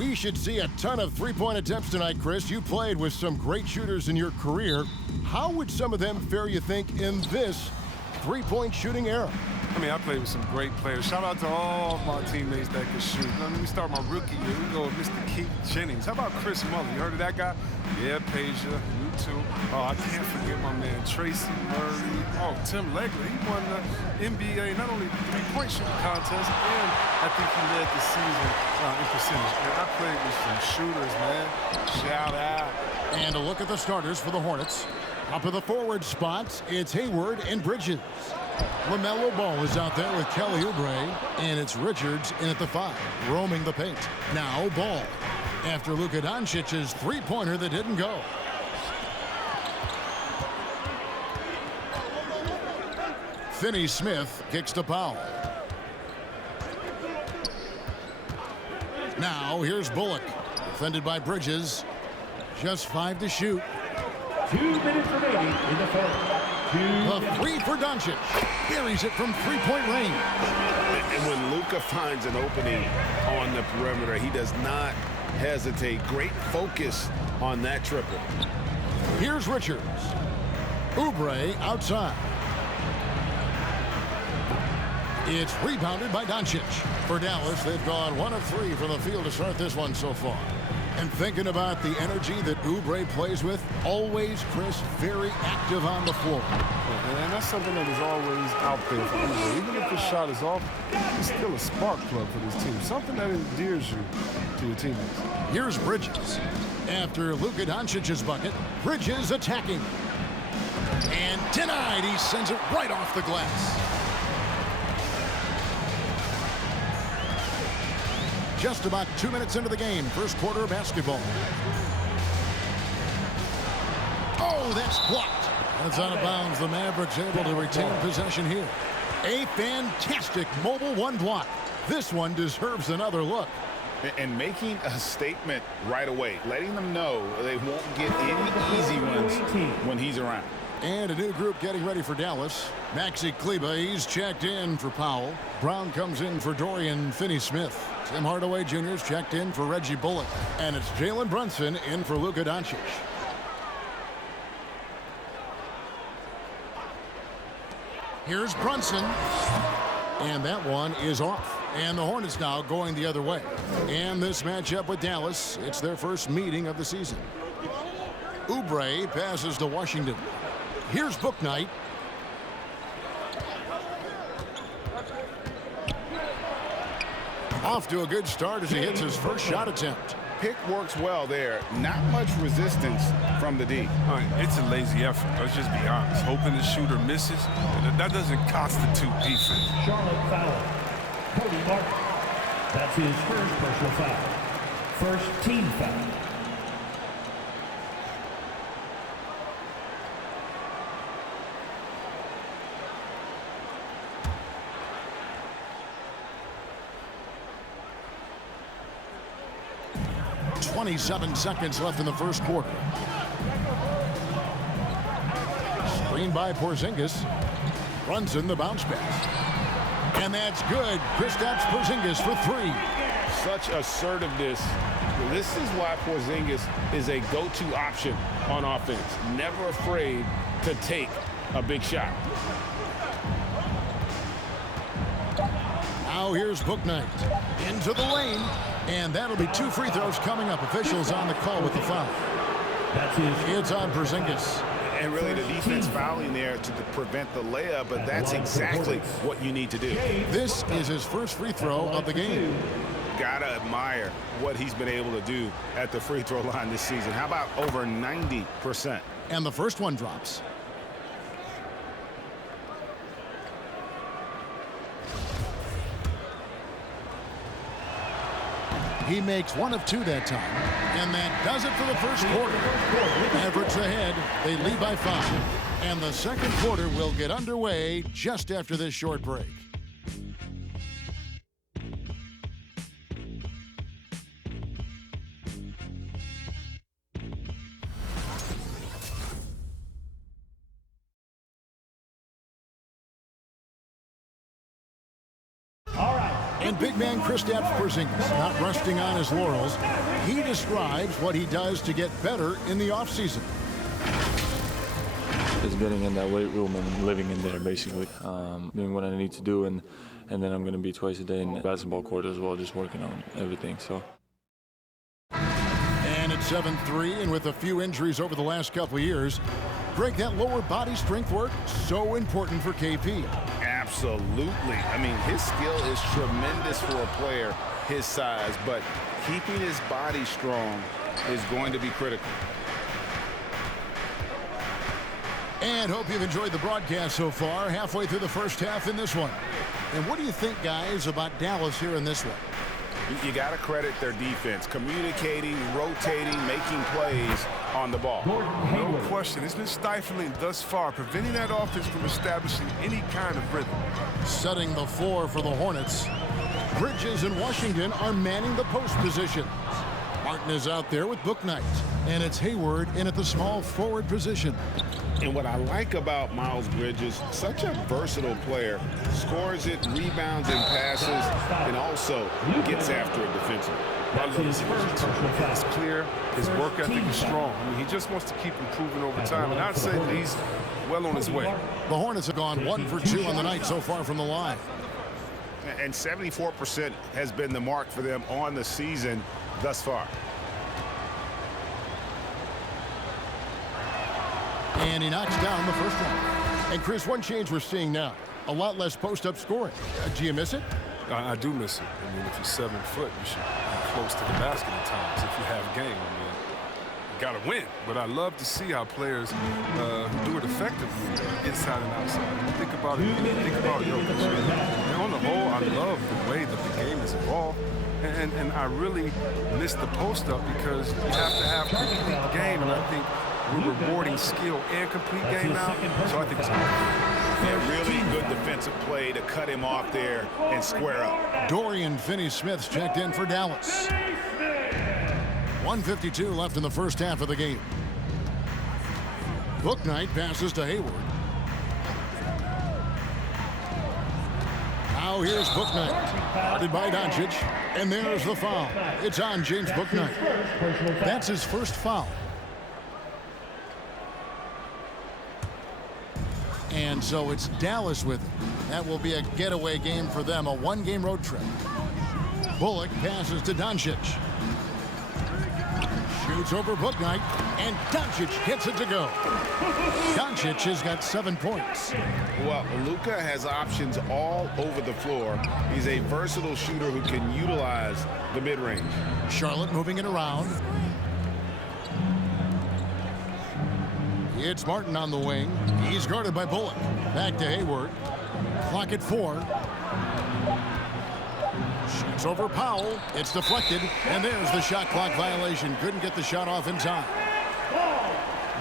We should see a ton of three-point attempts tonight, Chris. You played with some great shooters in your career. How would some of them fare, you think, in this three-point shooting era? I mean, I played with some great players. Shout out to all my teammates that could shoot. Let me start my rookie year. We go with Mr. Keith Jennings. How about Chris Muller? You heard of that guy? Yeah, Peja, you too. Oh, I can't forget my man Tracy Murray. Oh, Tim Legler. He won the NBA, not only three-point shooting contest, and I think he led the season in percentage. And I played with some shooters, man. Shout out. And a look at the starters for the Hornets. Up to the forward spots, it's Hayward and Bridges. LaMelo Ball is out there with Kelly Oubre, and it's Richards in at the 5, roaming the paint. Now Ball, after Luka Doncic's three-pointer that didn't go. Finney-Smith kicks to Powell. Now here's Bullock, defended by Bridges. Just 5 to shoot. 2 minutes remaining in the fourth. The three for Doncic. Buries it from three-point range. And when Luka finds an opening on the perimeter, he does not hesitate. Great focus on that triple. Here's Richards. Oubre outside. It's rebounded by Doncic. For Dallas, they've gone 1 of 3 from the field to start this one so far. And thinking about the energy that Oubre plays with, always, Chris, very active on the floor. And that's something that is always out there for Oubre. Even if the shot is off, it's still a spark plug for this team. Something that endears you to your teammates. Here's Bridges. After Luka Doncic's bucket, Bridges attacking. And denied. He sends it right off the glass. Just about 2 minutes into the game, first quarter of basketball. Oh, that's blocked. That's out of bounds. The Mavericks able to retain possession here. A fantastic mobile one block. This one deserves another look. And making a statement right away, letting them know they won't get any easy ones when he's around. And a new group getting ready for Dallas. Maxi Kleber, he's checked in for Powell. Brown comes in for Dorian Finney-Smith. Tim Hardaway Jr. is checked in for Reggie Bullock. And it's Jalen Brunson in for Luka Doncic. Here's Brunson. And that one is off. And the Hornets now going the other way. And this matchup with Dallas, it's their first meeting of the season. Oubre passes to Washington. Here's Bouknight. Off to a good start as he hits his first shot attempt. Pick works well there. Not much resistance from the D. All right, it's a lazy effort. Let's just be honest. Hoping the shooter misses, that doesn't constitute defense. Charlotte foul. Cody Martin. That's his first personal foul. First team foul. .27 seconds left in the first quarter. Screen by Porzingis. Brunson the bounce pass. And that's good. Kristaps Porzingis for 3. Such assertiveness. This is why Porzingis is a go-to option on offense. Never afraid to take a big shot. Now here's Bouknight. Into the lane. And that'll be 2 free throws coming up. Officials on the call with the foul. It's on Porzingis. And really the defense fouling there to prevent the layup, but that's exactly what you need to do. This is his first free throw of the game. Gotta admire what he's been able to do at the free throw line this season. How about over 90%? And the first one drops. He makes 1 of 2 that time. And that does it for the first quarter. Mavericks ahead. They lead by 5. And the second quarter will get underway just after this short break. And big man Kristaps Porzingis not resting on his laurels. He describes what he does to get better in the offseason. Just getting in that weight room and living in there, basically. Doing what I need to do, and then I'm going to be twice a day in the basketball court as well, just working on everything. So. And at 7'3", and with a few injuries over the last couple of years, Greg, that lower body strength work, so important for KP. Absolutely. I mean, his skill is tremendous for a player his size, but keeping his body strong is going to be critical. And hope you've enjoyed the broadcast so far, halfway through the first half in this one. And what do you think, guys, about Dallas here in this one? You got to credit their defense, communicating, rotating, making plays on the ball. No question. It's been stifling thus far, preventing that offense from establishing any kind of rhythm. Setting the floor for the Hornets. Bridges and Washington are manning the post position. Martin is out there with Bouknight, and it's Hayward in at the small forward position. And what I like about Miles Bridges, such a versatile player, scores it, rebounds and passes, and also gets after it defensively. It's clear. His work ethic is strong. I mean, he just wants to keep improving over time, and I'd say that he's well on his way. The Hornets have gone 1 for 2 on the night so far from the line. And 74% has been the mark for them on the season thus far. And he knocks down the first one. And Chris, one change we're seeing now, a lot less post-up scoring. Do you miss it? I do miss it. I mean, if you're 7 foot, you should be close to the basket at times if you have game. I mean, you got to win. But I love to see how players who do it effectively inside and outside. Think about it. Think about Jokic. And on the whole, I love the way that the game has evolved. And I really miss the post-up because you have to have complete game, and I think we're rewarding skill and complete game now, so I think it's good. A really good defensive play to cut him off there and square up. Dorian Finney-Smith's checked in for Dallas. 1:52 left in the first half of the game. Bouknight passes to Hayward. Now here's Bouknight, guarded by Doncic, and there's the foul. It's on James Bouknight. That's his first foul. And so it's Dallas with it. That will be a getaway game for them, a one-game road trip. Bullock passes to Doncic. Shoots over Bouknight, and Doncic hits it to go. Doncic has got 7 points. Well, Luka has options all over the floor. He's a versatile shooter who can utilize the mid-range. Charlotte moving it around. It's Martin on the wing. He's guarded by Bullock. Back to Hayward. Clock at 4. Shoots over Powell. It's deflected, and there's the shot clock violation. Couldn't get the shot off in time.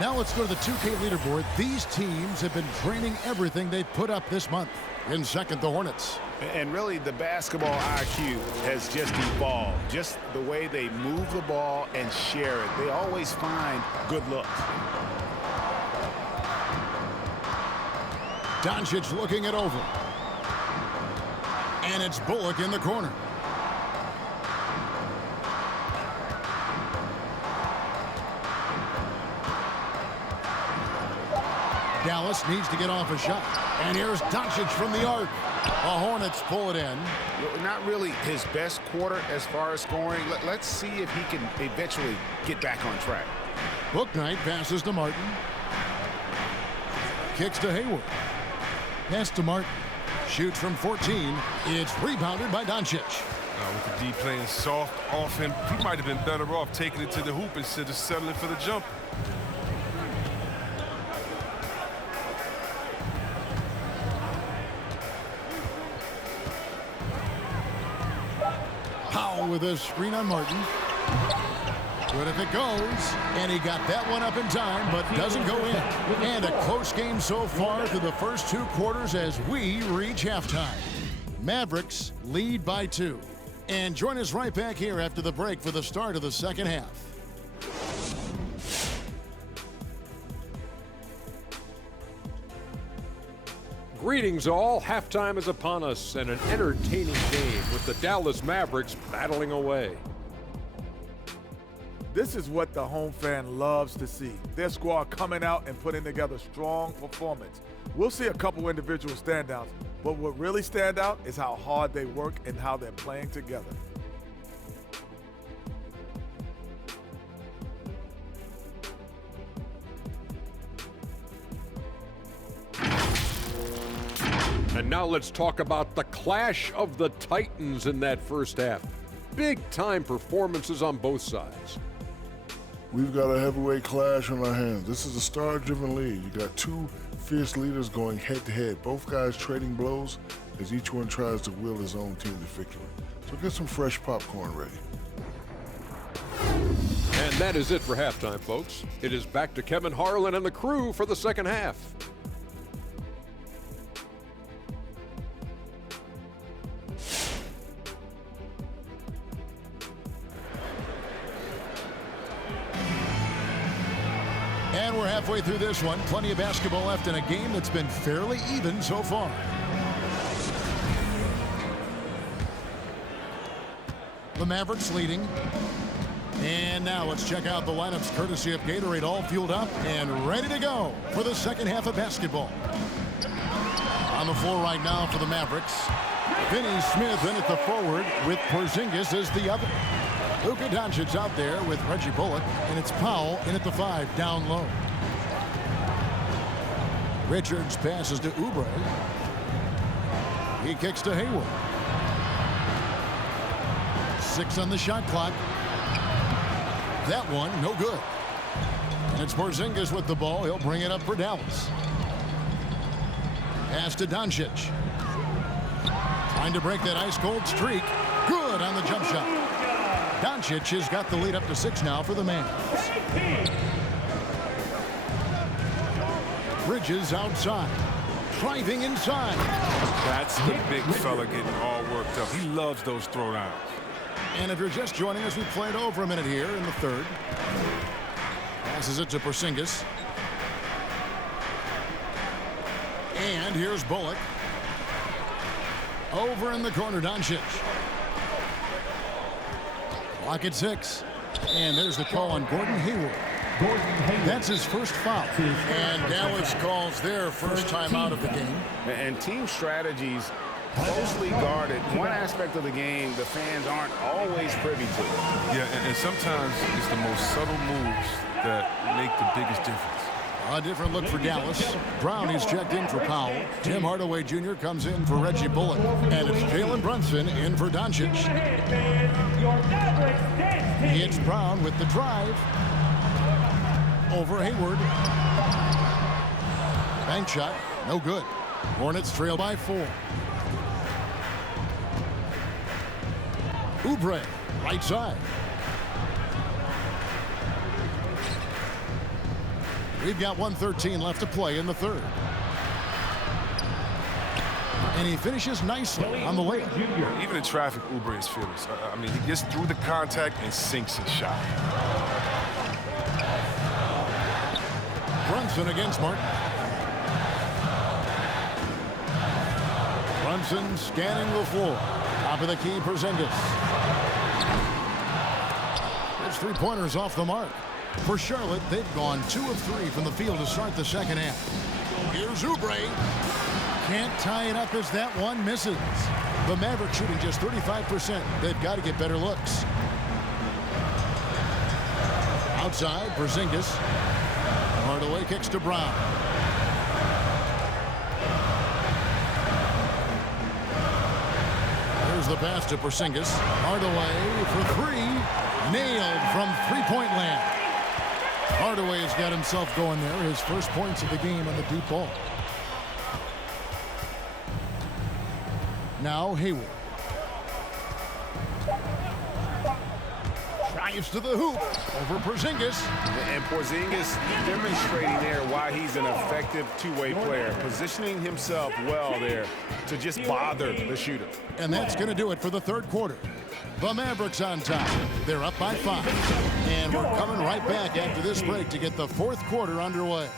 Now let's go to the 2K leaderboard. These teams have been training everything they've put up this month. In second, the Hornets. And really, the basketball IQ has just evolved. Just the way they move the ball and share it. They always find good looks. Doncic looking it over. And it's Bullock in the corner. Dallas needs to get off a shot. And here's Doncic from the arc. The Hornets pull it in. Not really his best quarter as far as scoring. Let's see if he can eventually get back on track. Bouknight passes to Martin. Kicks to Hayward. Pass to Martin. Shoots from 14. It's rebounded by Doncic. With the D playing soft off him, he might have been better off taking it to the hoop instead of settling for the jump. Powell with a screen on Martin. Good if it goes. And he got that one up in time, but doesn't go in. And a close game so far through the first 2 quarters as we reach halftime. Mavericks lead by 2. And join us right back here after the break for the start of the second half. Greetings all, halftime is upon us and an entertaining game with the Dallas Mavericks battling away. This is what the home fan loves to see. Their squad coming out and putting together strong performance. We'll see a couple individual standouts, but what really stand out is how hard they work and how they're playing together. And now let's talk about the clash of the Titans in that first half. Big-time performances on both sides. We've got a heavyweight clash on our hands. This is a star-driven league. You got two fierce leaders going head-to-head. Both guys trading blows as each one tries to will his own team to victory. So get some fresh popcorn ready. And that is it for halftime, folks. It is back to Kevin Harlan and the crew for the second half. And we're halfway through this one. Plenty of basketball left in a game that's been fairly even so far. The Mavericks leading. And now let's check out the lineups courtesy of Gatorade, all fueled up and ready to go for the second half of basketball. On the floor right now for the Mavericks, Finney Smith in at the forward with Porzingis as the other. Luka Doncic's out there with Reggie Bullock, and it's Powell in at the 5 down low. Richards passes to Oubre. He kicks to Hayward. 6 on the shot clock. That one, no good. And it's Porzingis with the ball. He'll bring it up for Dallas. Pass to Doncic. Trying to break that ice-cold streak. Good on the jump shot. Doncic has got the lead up to 6 now for the Mavs. Bridges outside. Driving inside. That's the big fella getting all worked up. He loves those throwdowns. And if you're just joining us, we played over a minute here in the third. Passes it to Porzingis. And here's Bullock. Over in the corner, Doncic. Clock at 6. And there's the call on Gordon Hayward. That's his first foul. And Dallas calls their first time out of the game. And team strategies closely guarded. One aspect of the game the fans aren't always privy to. Yeah, and sometimes it's the most subtle moves that make the biggest difference. A different look for Dallas. Brown is checked in for Powell. Tim Hardaway Jr. comes in for Reggie Bullock. And it's Jalen Brunson in for Doncic. It's Brown with the drive. Over Hayward. Bank shot. No good. Hornets trail by 4. Oubre, right side. We've got 1:13 left to play in the third. And he finishes nicely on the layup. Even in traffic, Oubre is fearless. I mean, he gets through the contact and sinks his shot. Brunson against Martin. Brunson scanning the floor. Top of the key, Porzingis. There's 3-pointers off the mark. For Charlotte, they've gone 2 of 3 from the field to start the second half. Here's Oubre. Can't tie it up as that one misses. The Mavericks shooting just 35%. They've got to get better looks. Outside, Porzingis. Hardaway kicks to Brown. Here's the pass to Porzingis. Hardaway for 3. Nailed from three-point land. Hardaway has got himself going there. His first points of the game on the deep ball. Now Hayward. Drives to the hoop. Over Porzingis. And Porzingis demonstrating there why he's an effective two-way player, positioning himself well there to just bother the shooter. And that's going to do it for the third quarter. The Mavericks on top. They're up by 5. And we're coming right back after this break to get the fourth quarter underway.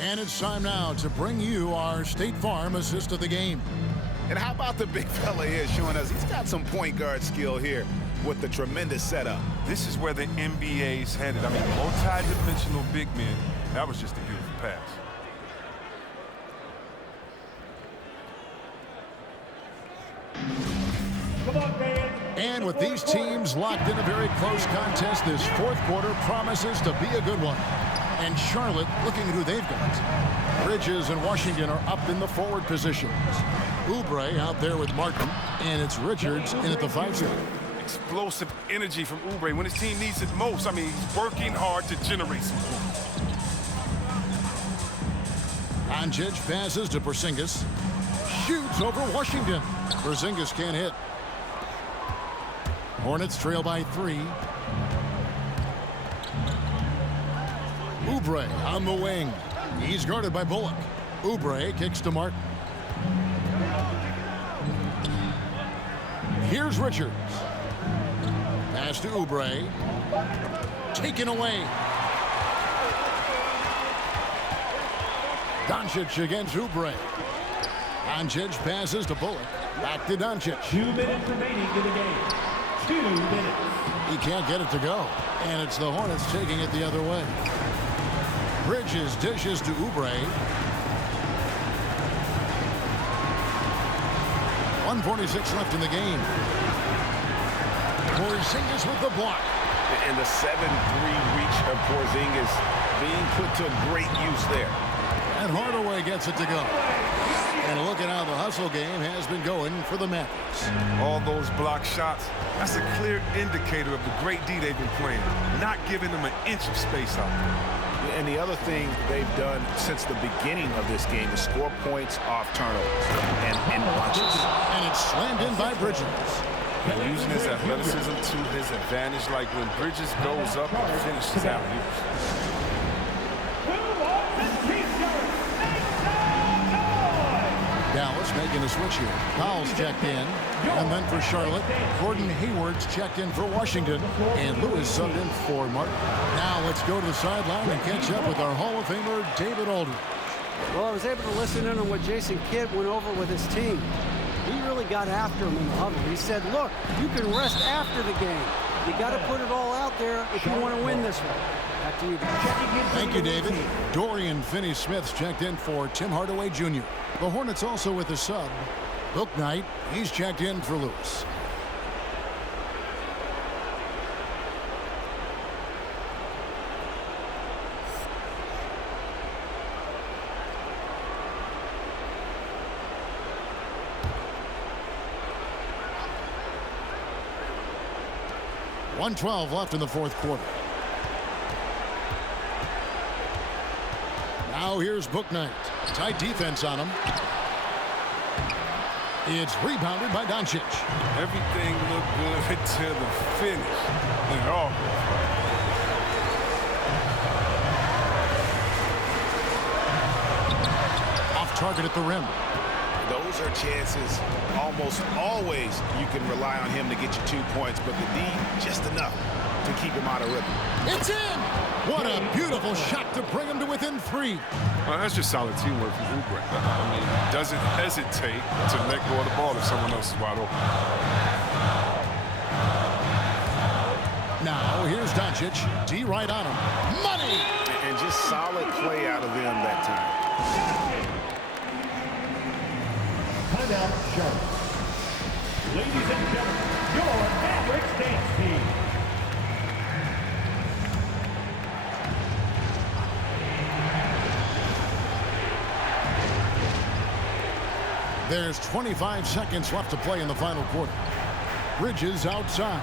And it's time now to bring you our State Farm assist of the game. And how about the big fella here showing us he's got some point guard skill here with the tremendous setup. This is where the NBA's headed. I mean, multi-dimensional big men. That was just a beautiful pass. And with these teams locked in a very close contest, this fourth quarter promises to be a good one. And Charlotte looking at who they've got. Bridges and Washington are up in the forward positions. Oubre out there with Martin, and it's Richards in at the 5 spot. Explosive energy from Oubre when his team needs it most. I mean, he's working hard to generate some points. Doncic passes to Porzingis. Shoots over Washington. Porzingis can't hit. Hornets trail by 3. Oubre on the wing. He's guarded by Bullock. Oubre kicks to Martin. Here's Richards. Pass to Oubre. Taken away. Doncic against Oubre. Doncic passes to Bullock. Back to Doncic. 2 minutes remaining in the game. 2 minutes. He can't get it to go. And it's the Hornets taking it the other way. Bridges dishes to Oubre. 1:46 left in the game. Porzingis with the block. And the 7-3 reach of Porzingis being put to great use there. And Hardaway gets it to go. And look at how the hustle game has been going for the Mavericks. All those block shots, that's a clear indicator of the great D they've been playing, not giving them an inch of space out there. And the other thing they've done since the beginning of this game is score points off turnovers and bunches. And it's slammed in by Bridges. And using his athleticism to his advantage, like when Bridges goes up and finishes out. Dallas making a switch here. Powell's checked in. And then for Charlotte, Gordon Hayward's checked in for Washington. And Lewis subbed in for Martin. Now let's go to the sideline and catch up with our Hall of Famer, David Aldridge. Well, I was able to listen in on what Jason Kidd went over with his team. He really got after him in the huddle. He said, look, you can rest after the game. You got to put it all out there if you want to win this one. Back to you, guys. Thank you, David. Dorian Finney-Smith's checked in for Tim Hardaway Jr. The Hornets also with a sub. Book Knight, he's checked in for Lewis. .112 left in the fourth quarter. Now here's Book Knight. Tight defense on him. It's rebounded by Doncic. Everything looked good until the finish. And off target at the rim. Those are chances almost always you can rely on him to get you 2 points, but the D just enough to keep him out of rhythm. It's in! What a beautiful shot to bring him to within 3. well, that's just solid teamwork from Oubre. I mean, doesn't hesitate to let go of the ball if someone else is wide open. Now here's Doncic. D right on him. Money! And just solid play out of them that time. Timeout, Charlotte. Ladies and gentlemen, your Mavericks dance team. There's 25 seconds left to play in the final quarter. Bridges outside.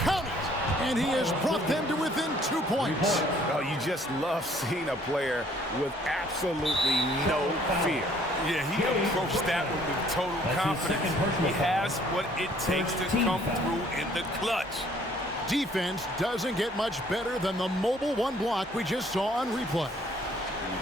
Count it! And he has brought them to within 2 points. Oh, you just love seeing a player with absolutely no fear. Yeah, he approached that one with total confidence. He has what it takes to come through in the clutch. Defense doesn't get much better than the mobile one block we just saw on replay.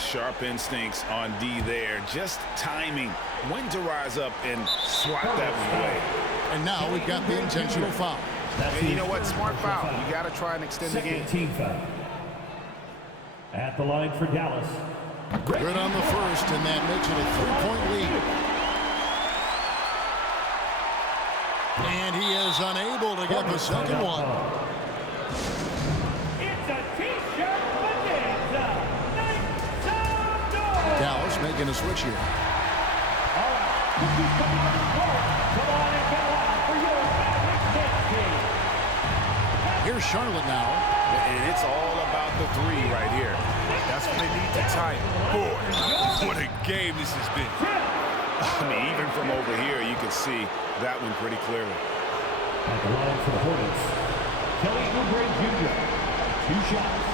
Sharp instincts on D there. Just timing when to rise up and swat that one away. And now we've got the intentional foul. And you know what? Smart foul. You got to try and extend the game. Team foul. At the line for Dallas. Good on the first, and that makes it a 3-point lead. And he is unable to get the second one. It's a T-shirt bonanza. Dallas making a switch here. All right, come on and go out for your Mavericks dance team. Here's Charlotte now. And it's all about the three right here. That's what they need to tie. Boy, what a game this has been. I mean, even from over here, you can see that one pretty clearly. At the line for the Hornets, Kelly Oubre Jr. 2 shots.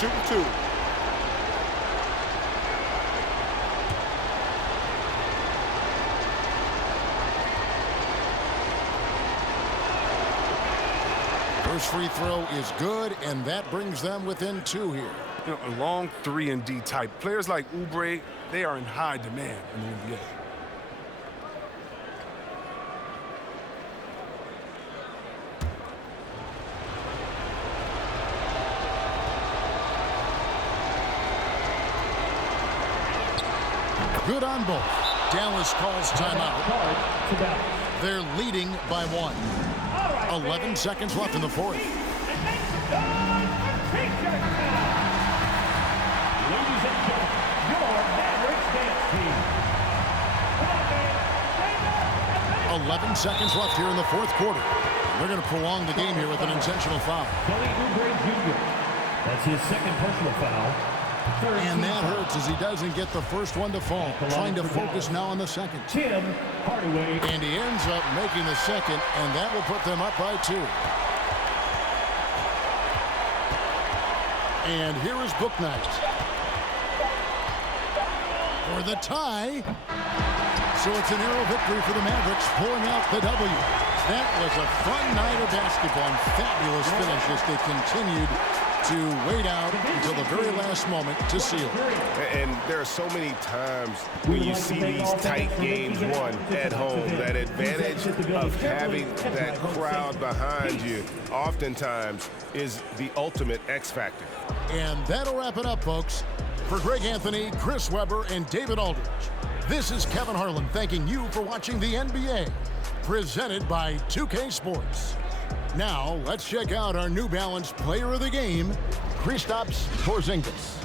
Shooting 2. First free throw is good, and that brings them within 2 here. You know, a long 3-and-D type. Players like Oubre, they are in high demand in the NBA. Good on both. Dallas calls timeout. They're leading by 1. 11 seconds left in the fourth. Ladies and gentlemen, your Mavericks dance team. 11 seconds left here in the fourth quarter. They're going to prolong the game here with an intentional foul. Kelly Oubre Jr. That's his second personal foul. And that hurts as he doesn't get the first one to fall. Trying to focus now on the second. Tim Hardaway. And he ends up making the second, and that will put them up by 2. And here is Bouknight for the tie. So it's a narrow victory for the Mavericks, pulling out the W. That was a fun night of basketball and fabulous finish as they continued to wait out until the very last moment to seal. And there are so many times when you see these tight games won at home, that advantage of having that crowd behind you oftentimes is the ultimate X factor. And that'll wrap it up, folks. For Greg Anthony, Chris Webber, and David Aldridge, this is Kevin Harlan thanking you for watching the NBA, presented by 2K Sports. Now, let's check out our New Balance player of the game, Kristaps Porzingis.